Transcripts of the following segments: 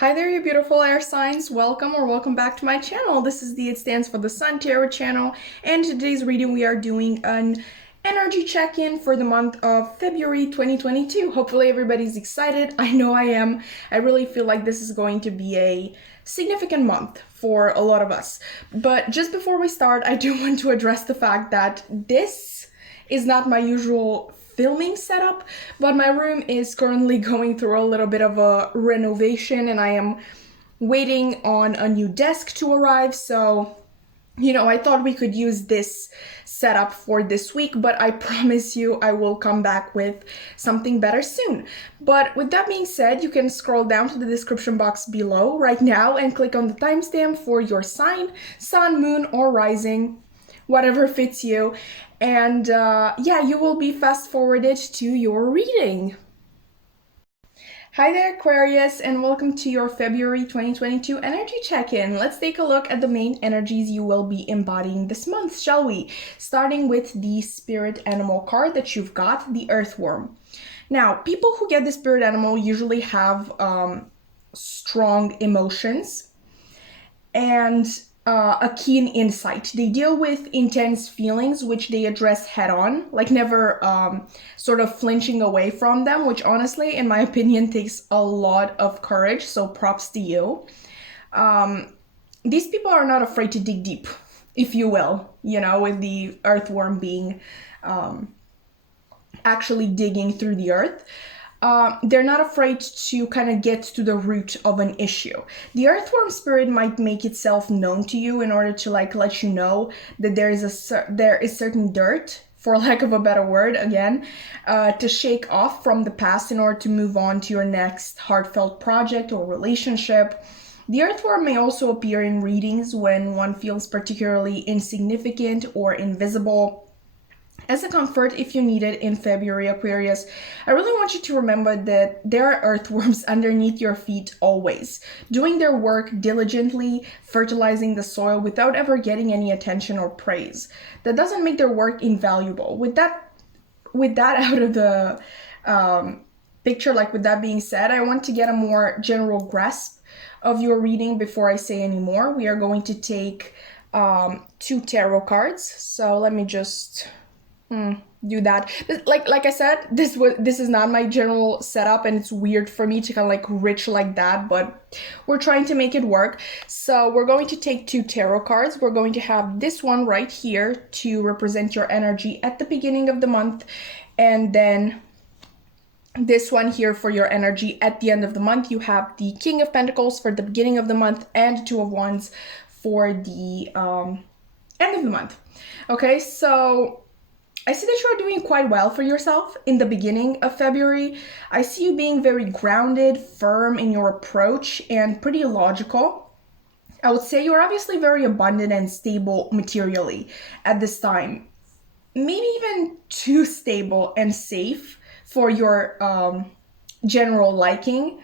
Hi there, you beautiful air signs. Welcome back to my channel. This is the It Stands for the Sun Tarot channel, and in today's reading we are doing an energy check-in for the month of February 2022. Hopefully everybody's excited. I know I am. I really feel like this is going to be a significant month for a lot of us. But just before we start, I do want to address the fact that this is not my usual filming setup, but my room is currently going through a little bit of a renovation and I am waiting on a new desk to arrive. So, I thought we could use this setup for this week, but I promise you I will come back with something better soon. But with that being said, you can scroll down to the description box below right now and click on the timestamp for your sign, sun, moon, or rising, whatever fits you. And you will be fast forwarded to your reading. Hi there, Aquarius, and welcome to your February 2022 energy check-in. Let's take a look at the main energies you will be embodying this month, shall we? Starting with the spirit animal card that you've got, the earthworm. Now, people who get the spirit animal usually have strong emotions and a keen insight. They deal with intense feelings, which they address head on, like never sort of flinching away from them, which honestly, in my opinion, takes a lot of courage. So props to you. These people are not afraid to dig deep, if you will, with the earthworm being actually digging through the earth. They're not afraid to kind of get to the root of an issue. The earthworm spirit might make itself known to you in order to let you know that there is certain dirt, for lack of a better word, again, to shake off from the past in order to move on to your next heartfelt project or relationship. The earthworm may also appear in readings when one feels particularly insignificant or invisible. As a comfort, if you need it in February, Aquarius, I really want you to remember that there are earthworms underneath your feet always, doing their work diligently, fertilizing the soil without ever getting any attention or praise. That doesn't make their work invaluable. With that out of the picture, with that being said, I want to get a more general grasp of your reading before I say any more. We are going to take 2 tarot cards. So let me just do that. Like I said, this is not my general setup, and it's weird for me to kind of rich like that, but we're trying to make it work. So we're going to take 2 tarot cards. We're going to have this one right here to represent your energy at the beginning of the month, and then this one here for your energy at the end of the month. You have the King of Pentacles for the beginning of the month and 2 of Wands for the end of the month. Okay, so I see that you are doing quite well for yourself in the beginning of February. I see you being very grounded, firm in your approach, and pretty logical. I would say you're obviously very abundant and stable materially at this time. Maybe even too stable and safe for your general liking,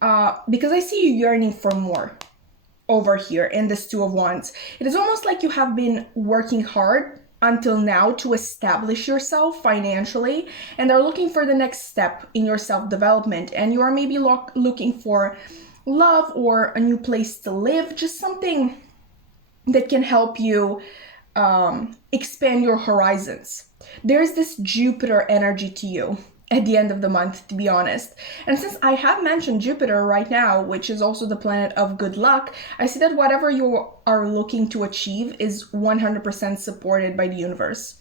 because I see you yearning for more over here in this 2 of Wands. It is almost like you have been working hard until now to establish yourself financially, and are looking for the next step in your self-development, and you are maybe looking for love or a new place to live, just something that can help you expand your horizons. There's this Jupiter energy to you at the end of the month, to be honest. And since I have mentioned Jupiter right now, which is also the planet of good luck, I see that whatever you are looking to achieve is 100% supported by the universe.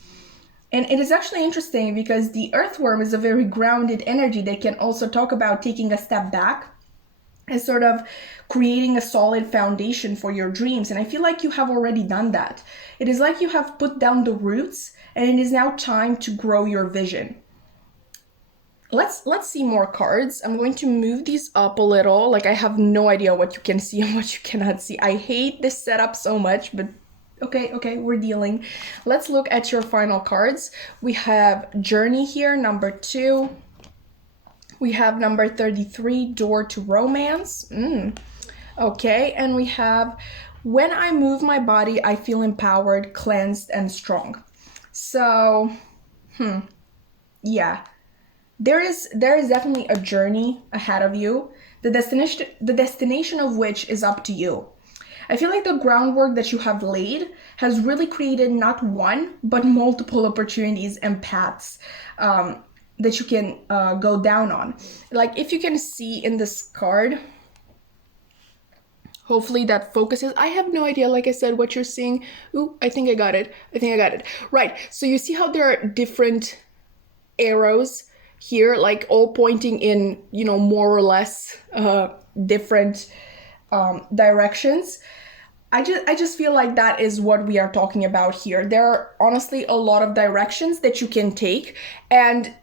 And it is actually interesting because the earthworm is a very grounded energy that can also talk about taking a step back and sort of creating a solid foundation for your dreams. And I feel like you have already done that. It is like you have put down the roots, and it is now time to grow your vision. Let's see more cards. I'm going to move these up a little. I have no idea what you can see and what you cannot see. I hate this setup so much, but okay, we're dealing. Let's look at your final cards. We have Journey here, number 2. We have number 33, Door to Romance. Okay, and we have When I Move My Body, I Feel Empowered, Cleansed, and Strong. So, yeah. There is definitely a journey ahead of you the destination of which is up to you. I feel like the groundwork that you have laid has really created not one, but multiple opportunities and paths that you can go down on. Like if you can see in this card, hopefully that focuses. I have no idea, like I said, what you're seeing. Ooh, I think I got it. Right, so you see how there are different arrows here, like all pointing in, more or less different directions. I just feel like that is what we are talking about here. There are honestly a lot of directions that you can take, and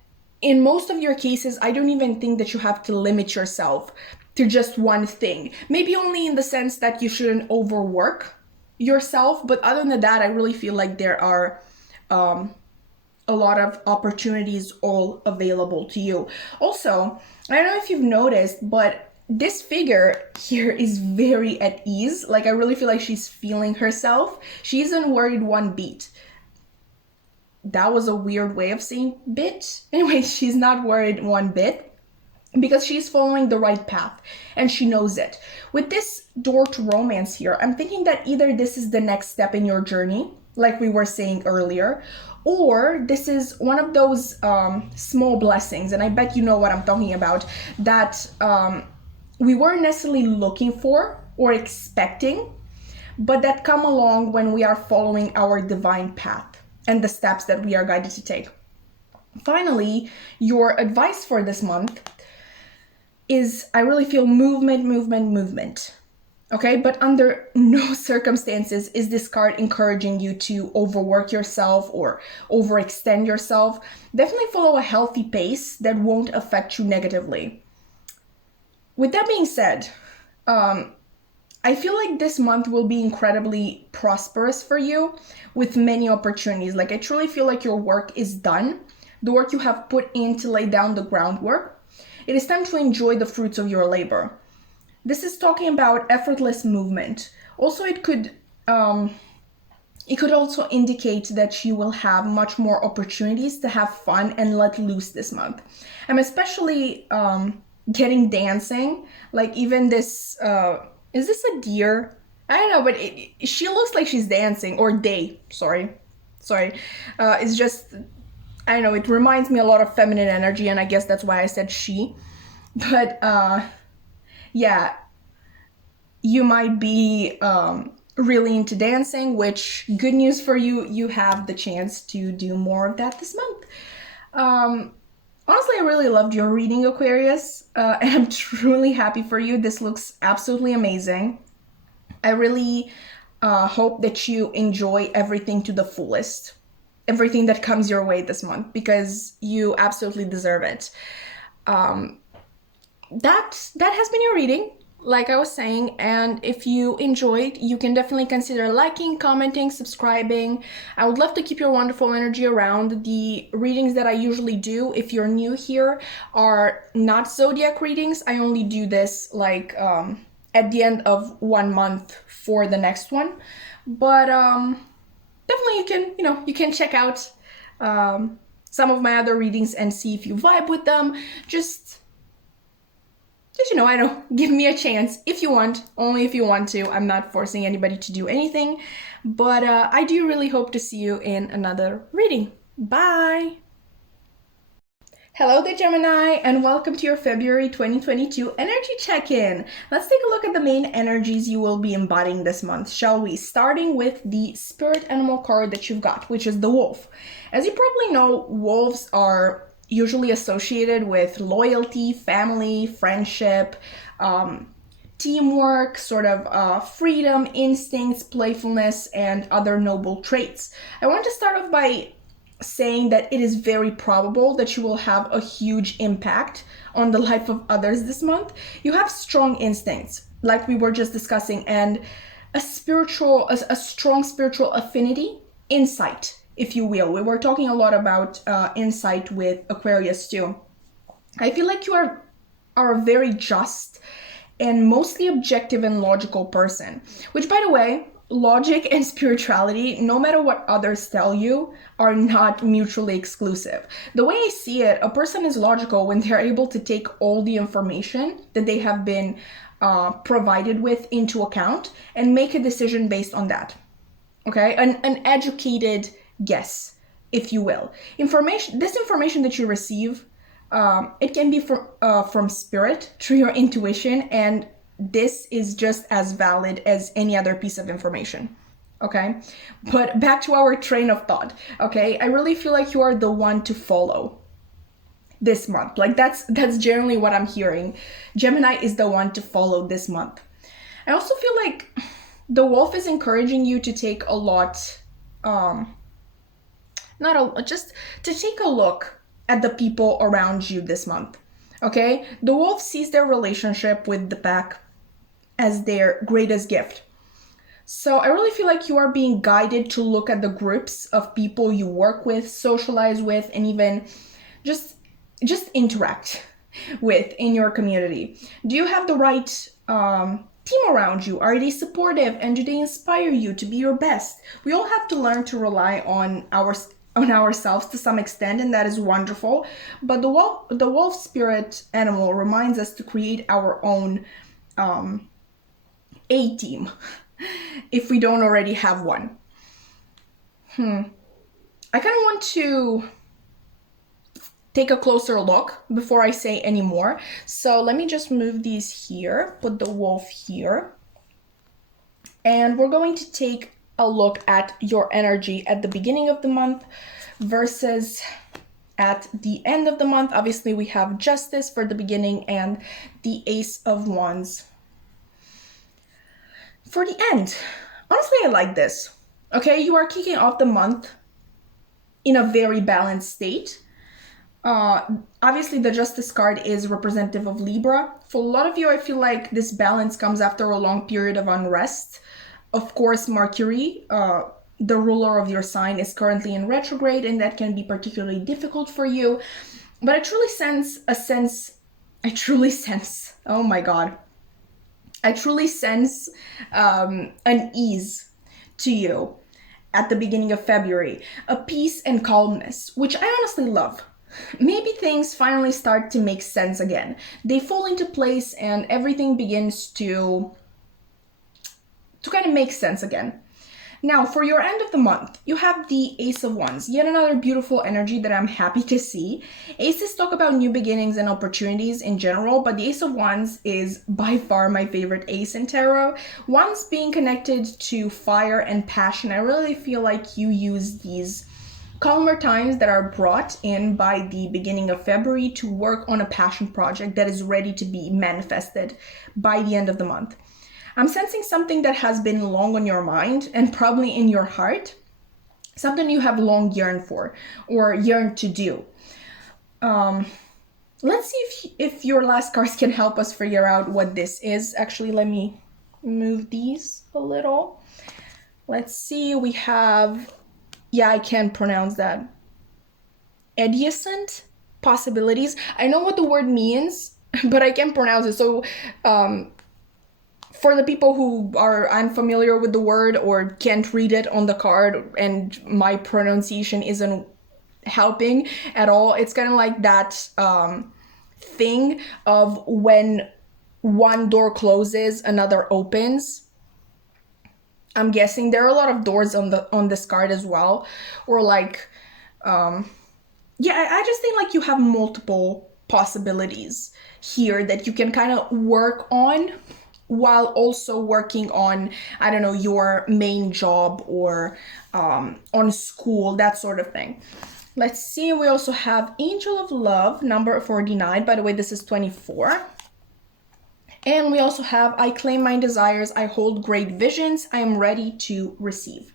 in most of your cases, I don't even think that you have to limit yourself to just one thing. Maybe only in the sense that you shouldn't overwork yourself, but other than that, I really feel like there are a lot of opportunities all available to you. Also, I don't know if you've noticed, but this figure here is very at ease. Like I really feel like she's feeling herself. She isn't worried one bit. That was a weird way of saying bit. Anyway, she's not worried one bit because she's following the right path and she knows it. With this door to romance here, I'm thinking that either this is the next step in your journey, like we were saying earlier, or this is one of those small blessings, and I bet you know what I'm talking about, that we weren't necessarily looking for or expecting, but that come along when we are following our divine path and the steps that we are guided to take. Finally, your advice for this month is, I really feel movement. Okay, but under no circumstances is this card encouraging you to overwork yourself or overextend yourself. Definitely follow a healthy pace that won't affect you negatively. With that being said, I feel like this month will be incredibly prosperous for you with many opportunities. Like I truly feel like your work is done. The work you have put in to lay down the groundwork. It is time to enjoy the fruits of your labor. This is talking about effortless movement. Also, it could also indicate that you will have much more opportunities to have fun and let loose this month. I'm especially getting dancing, like even this, is this a deer? I don't know, but she looks like she's dancing, or they, sorry. It's just, I don't know, it reminds me a lot of feminine energy, and I guess that's why I said she. But yeah, you might be really into dancing, which, good news for you, you have the chance to do more of that this month. Honestly, I really loved your reading, Aquarius, and I'm truly happy for you. This looks absolutely amazing. I really hope that you enjoy everything to the fullest, everything that comes your way this month, because you absolutely deserve it. That has been your reading, like I was saying, and if you enjoyed, you can definitely consider liking, commenting, subscribing. I would love to keep your wonderful energy around. The readings that I usually do, if you're new here, are not zodiac readings. I only do this like at the end of 1 month for the next one. But definitely you can check out some of my other readings and see if you vibe with them. Just I don't give me a chance if you want, only if you want to. I'm not forcing anybody to do anything, but I do really hope to see you in another reading. Bye! Hello there, Gemini, and welcome to your February 2022 energy check-in. Let's take a look at the main energies you will be embodying this month, shall we? Starting with the spirit animal card that you've got, which is the wolf. As you probably know, wolves are usually associated with loyalty, family, friendship, teamwork, sort of freedom, instincts, playfulness, and other noble traits. I want to start off by saying that it is very probable that you will have a huge impact on the life of others this month. You have strong instincts, like we were just discussing, and a strong spiritual affinity, insight, if you will. We were talking a lot about insight with Aquarius too. I feel like you are a very just and mostly objective and logical person, which, by the way, logic and spirituality, no matter what others tell you, are not mutually exclusive. The way I see it, a person is logical when they're able to take all the information that they have been provided with into account and make a decision based on that. Okay, an educated guess, if you will. This information that you receive, it can be from spirit, through your intuition, and this is just as valid as any other piece of information. Okay, but back to our train of thought. Okay, I really feel like you are the one to follow this month. Like that's generally what I'm hearing. Gemini is the one to follow this month. I also feel like the wolf is encouraging you to take a lot, just to take a look at the people around you this month. Okay, the wolf sees their relationship with the pack as their greatest gift. So I really feel like you are being guided to look at the groups of people you work with, socialize with, and even just interact with in your community. Do you have the right team around you? Are they supportive, and do they inspire you to be your best? We all have to learn to rely on ourselves to some extent, and that is wonderful. But the wolf spirit animal reminds us to create our own A team if we don't already have one. I kind of want to take a closer look before I say any more. So let me just move these here, put the wolf here. And we're going to take a look at your energy at the beginning of the month versus at the end of the month. Obviously, we have Justice for the beginning and the Ace of Wands for the end. Honestly, I like this. Okay, you are kicking off the month in a very balanced state. Obviously, the Justice card is representative of Libra. For a lot of you, I feel like this balance comes after a long period of unrest. Of course, Mercury, the ruler of your sign, is currently in retrograde, and that can be particularly difficult for you. But I truly sense oh my God. I truly sense an ease to you at the beginning of February, a peace and calmness, which I honestly love. Maybe things finally start to make sense again. They fall into place and everything begins to kind of make sense again. Now, for your end of the month, you have the Ace of Wands, yet another beautiful energy that I'm happy to see. Aces talk about new beginnings and opportunities in general, but the Ace of Wands is by far my favorite ace in tarot. Wands being connected to fire and passion, I really feel like you use these calmer times that are brought in by the beginning of February to work on a passion project that is ready to be manifested by the end of the month. I'm sensing something that has been long on your mind and probably in your heart, something you have long yearned for or yearned to do. Let's see if your last cards can help us figure out what this is. Actually, let me move these a little. Let's see, we have, yeah, I can't pronounce that. Adjacent possibilities. I know what the word means, but I can't pronounce it. So, for the people who are unfamiliar with the word or can't read it on the card and my pronunciation isn't helping at all, it's kind of like that thing of when one door closes, another opens. I'm guessing there are a lot of doors on this card as well. Or like, I just think like you have multiple possibilities here that you can kind of work on while also working on, I don't know, your main job or on school, that sort of thing. Let's see, we also have Angel of Love, number 49. By the way, this is 24. And we also have, I claim my desires, I hold great visions, I am ready to receive.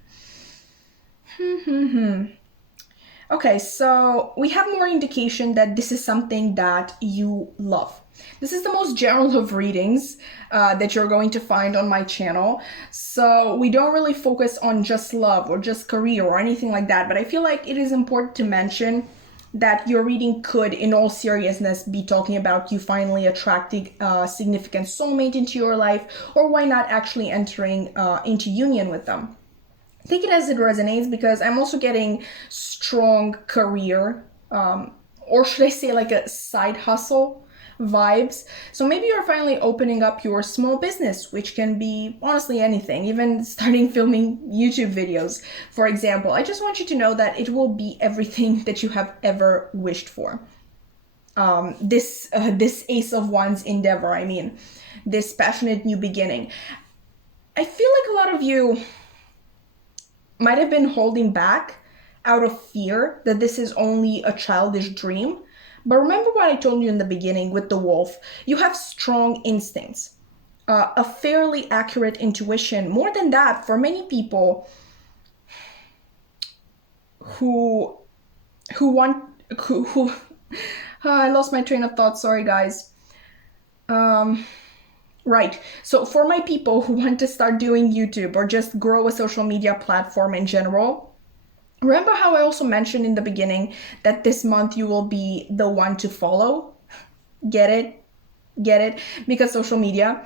Okay, so we have more indication that this is something that you love. This is the most general of readings that you're going to find on my channel. So we don't really focus on just love or just career or anything like that. But I feel like it is important to mention that your reading could, in all seriousness, be talking about you finally attracting a significant soulmate into your life, or why not actually entering into union with them. Take it as it resonates, because I'm also getting strong career, or should I say like a side hustle vibes. So maybe you're finally opening up your small business, which can be honestly anything, even starting filming YouTube videos, for example. I just want you to know that it will be everything that you have ever wished for. This Ace of Wands endeavor, I mean, this passionate new beginning. I feel like a lot of you might have been holding back out of fear that this is only a childish dream. But remember what I told you in the beginning with the wolf. You have strong instincts, a fairly accurate intuition. More than that, for many people who I lost my train of thought. Sorry, guys. Right. So for my people who want to start doing YouTube or just grow a social media platform in general, remember how I also mentioned in the beginning that this month you will be the one to follow? Get it? Get it? Because social media,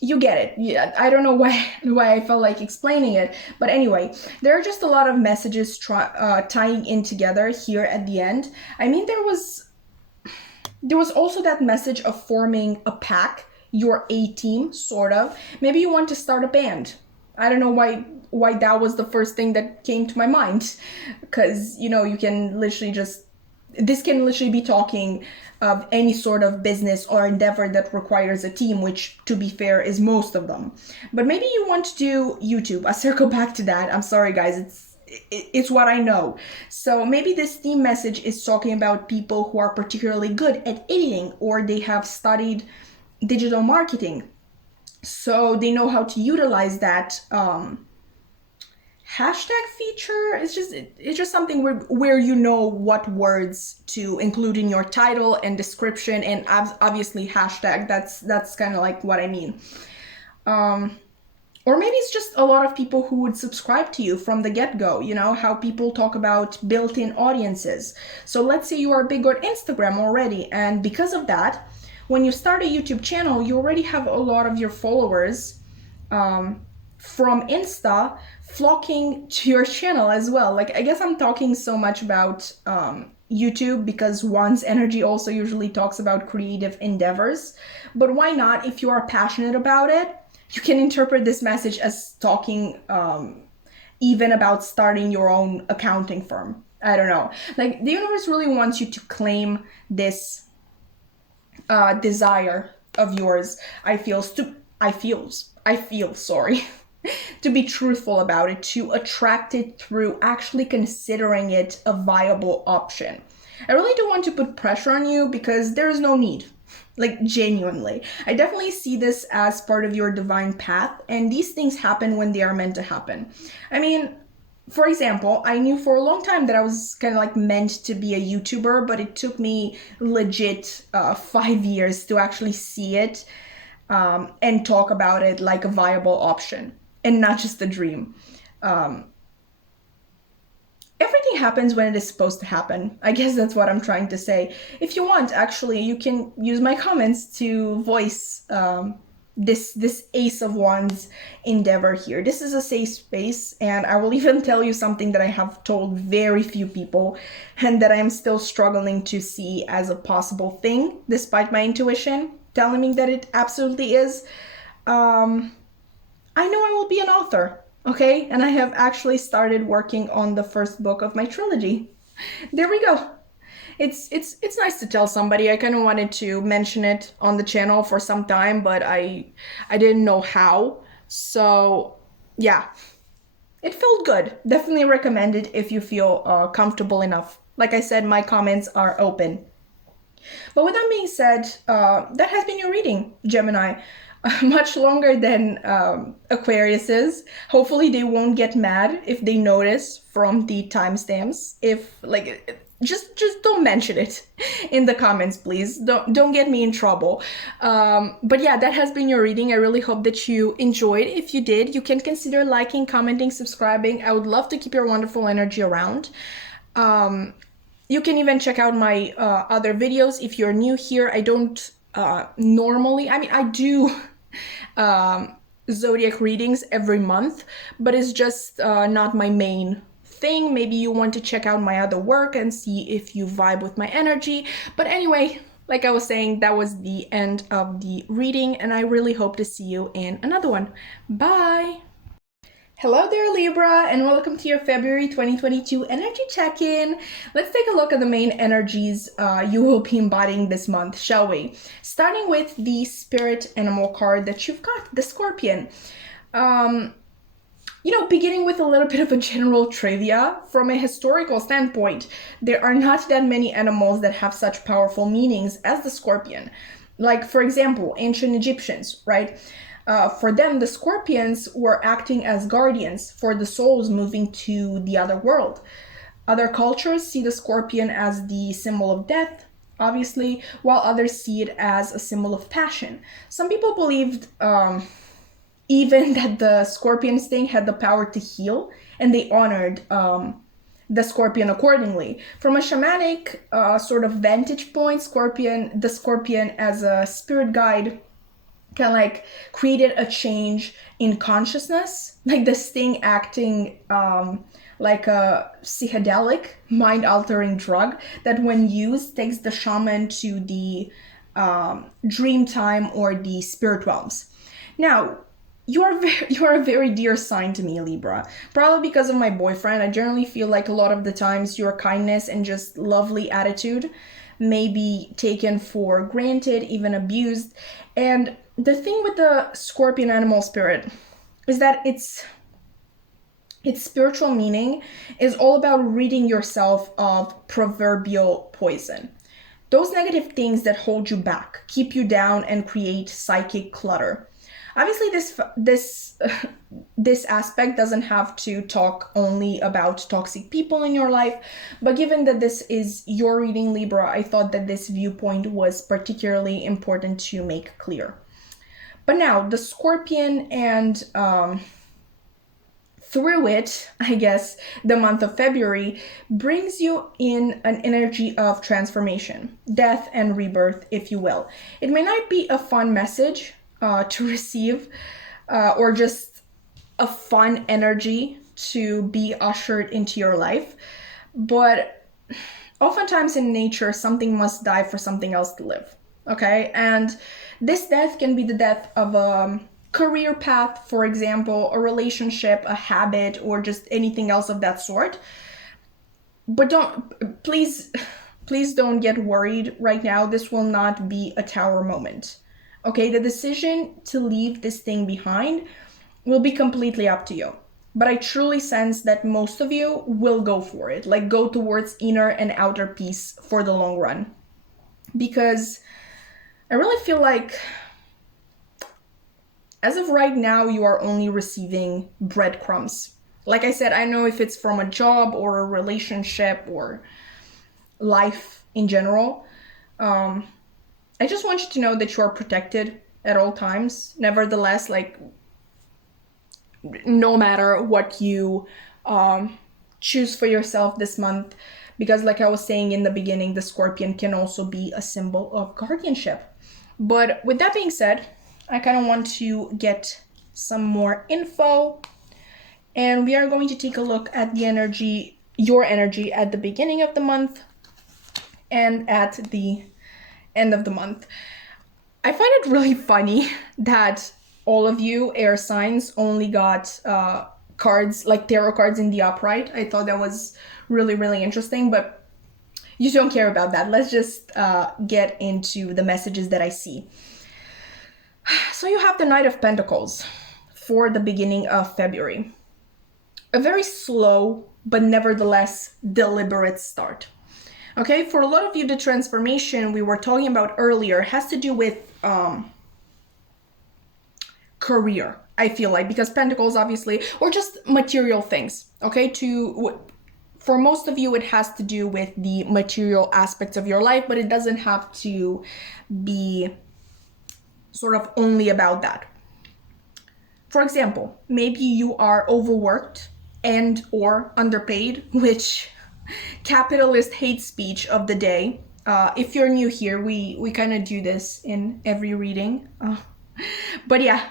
you get it. Yeah, I don't know why I felt like explaining it. But anyway, there are just a lot of messages tying in together here at the end. I mean, there was also that message of forming a pack, your A-team, sort of. Maybe you want to start a band. I don't know why that was the first thing that came to my mind, because you can literally this can literally be talking of any sort of business or endeavor that requires a team, which, to be fair, is most of them. But maybe you want to do YouTube. I'll circle back to that. I'm sorry, guys. It's what I know. So maybe this theme message is talking about people who are particularly good at editing, or they have studied digital marketing, so they know how to utilize that hashtag feature. It's just something where you know what words to include in your title and description, and obviously hashtag. That's kind of like what I mean. Or maybe it's just a lot of people who would subscribe to you from the get-go, how people talk about built-in audiences. So let's say you are big on Instagram already, and because of that, when you start a YouTube channel, you already have a lot of your followers from Insta flocking to your channel as well. Like, I guess I'm talking so much about YouTube because one's energy also usually talks about creative endeavors. But why not, if you are passionate about it, you can interpret this message as talking even about starting your own accounting firm. I don't know. Like, the universe really wants you to claim this desire of yours. I feel, sorry, to be truthful about it, to attract it through actually considering it a viable option. I really don't want to put pressure on you, because there is no need. Like, genuinely. I definitely see this as part of your divine path, and these things happen when they are meant to happen. I mean, for example, I knew for a long time that I was kind of like meant to be a YouTuber, but it took me legit 5 years to actually see it and talk about it like a viable option and not just a dream. Everything happens when it is supposed to happen. I guess that's what I'm trying to say. If you want, actually, you can use my comments to voice this Ace of Wands endeavor here. This is a safe space, and I will even tell you something that I have told very few people and that I am still struggling to see as a possible thing, despite my intuition telling me that it absolutely is. I know I will be an author. Okay, and I have actually started working on the first book of my trilogy. There we go. It's nice to tell somebody. I kind of wanted to mention it on the channel for some time, but I didn't know how. So yeah, it felt good. Definitely recommend it if you feel comfortable enough. Like I said, my comments are open. But with that being said, that has been your reading, Gemini. Much longer than Aquarius is. Hopefully they won't get mad if they notice from the timestamps. If like, just don't mention it in the comments, please. Don't get me in trouble. But yeah, that has been your reading. I really hope that you enjoyed. If you did, you can consider liking, commenting, subscribing. I would love to keep your wonderful energy around. You can even check out my other videos if you're new here. I don't normally, I mean, I do zodiac readings every month, but it's just not my main thing. Maybe you want to check out my other work and see if you vibe with my energy. But anyway, like I was saying, that was the end of the reading, and I really hope to see you in another one. Bye! Hello there, Libra, and welcome to your February 2022 energy check-in. Let's take a look at the main energies you will be embodying this month, shall we? Starting with the spirit animal card that you've got, the Scorpion. Beginning with a little bit of a general trivia, from a historical standpoint, there are not that many animals that have such powerful meanings as the Scorpion. Like, for example, ancient Egyptians, right? For them, the scorpions were acting as guardians for the souls moving to the other world. Other cultures see the scorpion as the symbol of death, obviously, while others see it as a symbol of passion. Some people believed even that the scorpion sting had the power to heal, and they honored the scorpion accordingly. From a shamanic sort of vantage point, the scorpion as a spirit guide kind of like created a change in consciousness, like the sting acting like a psychedelic, mind-altering drug that when used takes the shaman to the dream time or the spirit realms. Now, you're a very dear sign to me, Libra. Probably because of my boyfriend. I generally feel like a lot of the times your kindness and just lovely attitude may be taken for granted, even abused. And the thing with the Scorpion animal spirit is that its spiritual meaning is all about ridding yourself of proverbial poison. Those negative things that hold you back, keep you down, and create psychic clutter. Obviously, this aspect doesn't have to talk only about toxic people in your life, but given that this is your reading, Libra, I thought that this viewpoint was particularly important to make clear. But now, the Scorpion and through it, I guess, the month of February brings you in an energy of transformation, death and rebirth, if you will. It may not be a fun message to receive or just a fun energy to be ushered into your life, but oftentimes in nature, something must die for something else to live, okay? And this death can be the death of a career path, for example, a relationship, a habit, or just anything else of that sort. But please don't get worried right now. This will not be a tower moment. Okay, the decision to leave this thing behind will be completely up to you. But I truly sense that most of you will go for it, like go towards inner and outer peace for the long run. Because I really feel like as of right now, you are only receiving breadcrumbs. Like I said, I know if it's from a job or a relationship or life in general. I just want you to know that you are protected at all times. Nevertheless, like, no matter what you choose for yourself this month, because like I was saying in the beginning, the Scorpion can also be a symbol of guardianship. But with that being said, I kind of want to get some more info, and we are going to take a look at the energy, your energy at the beginning of the month and at the end of the month. I find it really funny that all of you air signs only got cards, like tarot cards in the upright. I thought that was really, really interesting, but you don't care about that. Let's just get into the messages that I see. So you have the Knight of Pentacles for the beginning of February. A very slow, but nevertheless deliberate start. Okay, for a lot of you, the transformation we were talking about earlier has to do with career, I feel like, because Pentacles obviously, or just material things, okay? For most of you, it has to do with the material aspects of your life, but it doesn't have to be sort of only about that. For example, maybe you are overworked and or underpaid, which capitalist hate speech of the day. If you're new here, we kind of do this in every reading. But yeah,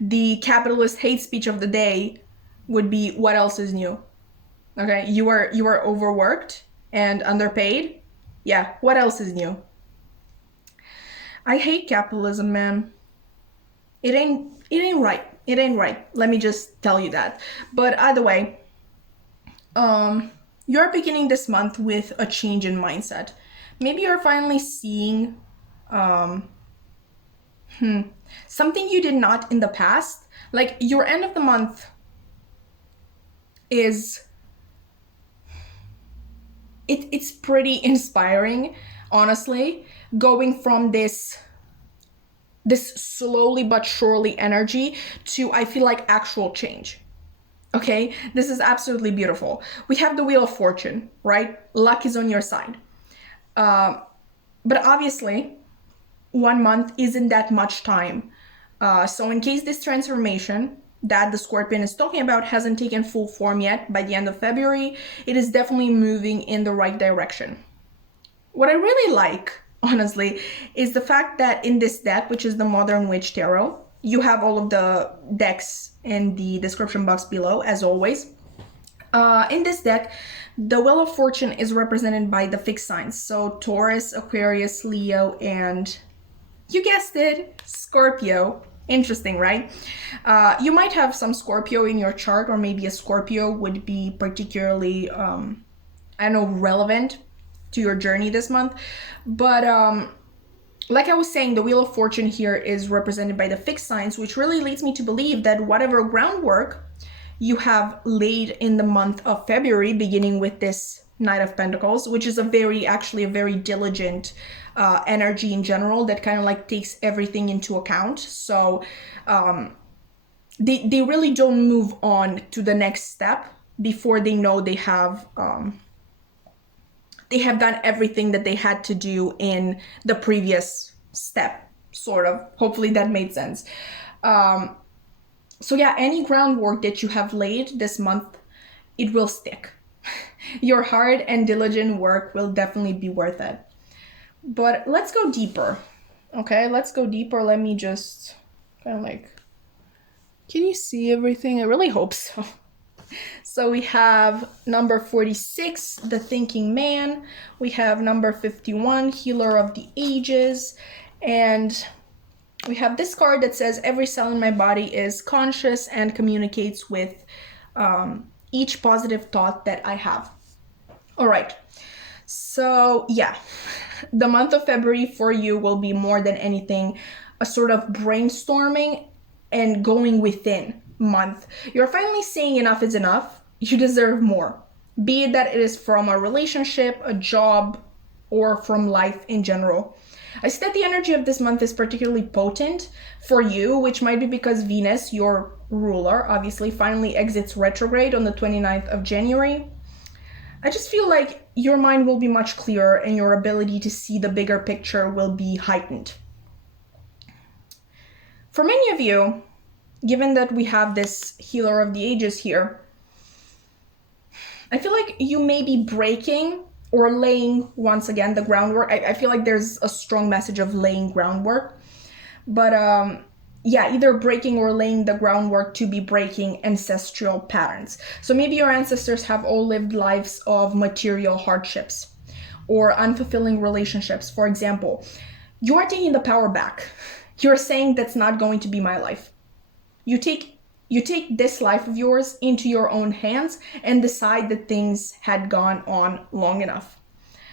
the capitalist hate speech of the day would be, what else is new? Okay, you are overworked and underpaid. Yeah, what else is new? I hate capitalism, man. It ain't right. It ain't right. Let me just tell you that. But either way, you're beginning this month with a change in mindset. Maybe you're finally seeing something you did not in the past. Like, your end of the month is it's pretty inspiring, honestly, going from this slowly but surely energy to, I feel like, actual change. Okay, this is absolutely beautiful. We have the Wheel of Fortune, right? Luck is on your side. But obviously, 1 month isn't that much time. So in case this transformation that the Scorpion is talking about hasn't taken full form yet by the end of February, it is definitely moving in the right direction. What I really like, honestly, is the fact that in this deck, which is the Modern Witch Tarot, you have all of the decks in the description box below, as always. In this deck, the Wheel of Fortune is represented by the fixed signs. So Taurus, Aquarius, Leo, and, you guessed it, Scorpio. Interesting, right? You might have some Scorpio in your chart, or maybe a Scorpio would be particularly, relevant to your journey this month. But like I was saying, the Wheel of Fortune here is represented by the fixed signs, which really leads me to believe that whatever groundwork you have laid in the month of February, beginning with this Knight of Pentacles, which is a very diligent energy in general that kind of like takes everything into account. So they really don't move on to the next step before they know they have done everything that they had to do in the previous step, sort of. Hopefully that made sense. So yeah, any groundwork that you have laid this month, it will stick. Your hard and diligent work will definitely be worth it. But let's go deeper. Okay, let's go deeper. Let me just kind of like, can you see everything? I really hope so. So we have number 46, the Thinking Man. We have number 51, Healer of the Ages. And we have this card that says, every cell in my body is conscious and communicates with each positive thought that I have. All right. So yeah, the month of February for you will be more than anything a sort of brainstorming and going within month. You're finally saying enough is enough. You deserve more. Be it that it is from a relationship, a job, or from life in general. I said the energy of this month is particularly potent for you, which might be because Venus, your ruler, obviously finally exits retrograde on the 29th of January. I just feel like your mind will be much clearer and your ability to see the bigger picture will be heightened. For many of you, given that we have this Healer of the Ages here, I feel like you may be breaking or laying, once again, the groundwork. I feel like there's a strong message of laying groundwork. But yeah, either breaking or laying the groundwork to be breaking ancestral patterns. So maybe your ancestors have all lived lives of material hardships or unfulfilling relationships. For example, you are taking the power back. You're saying that's not going to be my life. You take this life of yours into your own hands and decide that things had gone on long enough.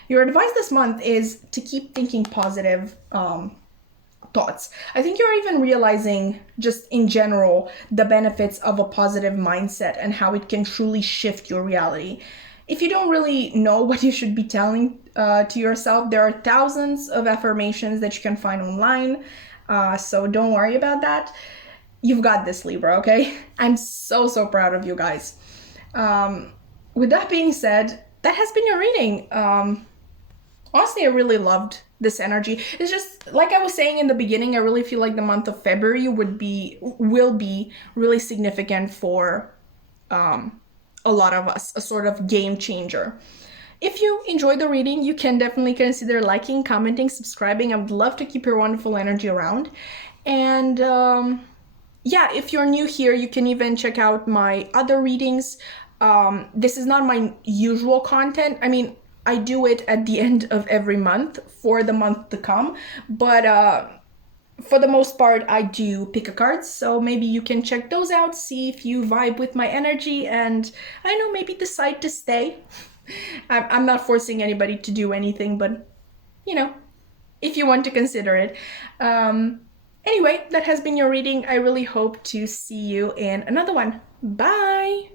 Your advice this month is to keep thinking positive thoughts. I think you're even realizing, just in general, the benefits of a positive mindset and how it can truly shift your reality. If you don't really know what you should be telling to yourself, there are thousands of affirmations that you can find online. So don't worry about that. You've got this, Libra, okay? I'm so proud of you guys. With that being said, that has been your reading. Honestly, I really loved this energy. It's just, like I was saying in the beginning, I really feel like the month of February will be really significant for a a lot of us, a sort of game changer. If you enjoyed the reading, you can definitely consider liking, commenting, subscribing. I would love to keep your wonderful energy around. And yeah, if you're new here, you can even check out my other readings. This is not my usual content. I mean, I do it at the end of every month for the month to come, but for the most part, I do pick a card, so maybe you can check those out, see if you vibe with my energy, and I don't know, maybe decide to stay. I'm not forcing anybody to do anything, but you know, if you want to consider it. Anyway, that has been your reading. I really hope to see you in another one. Bye!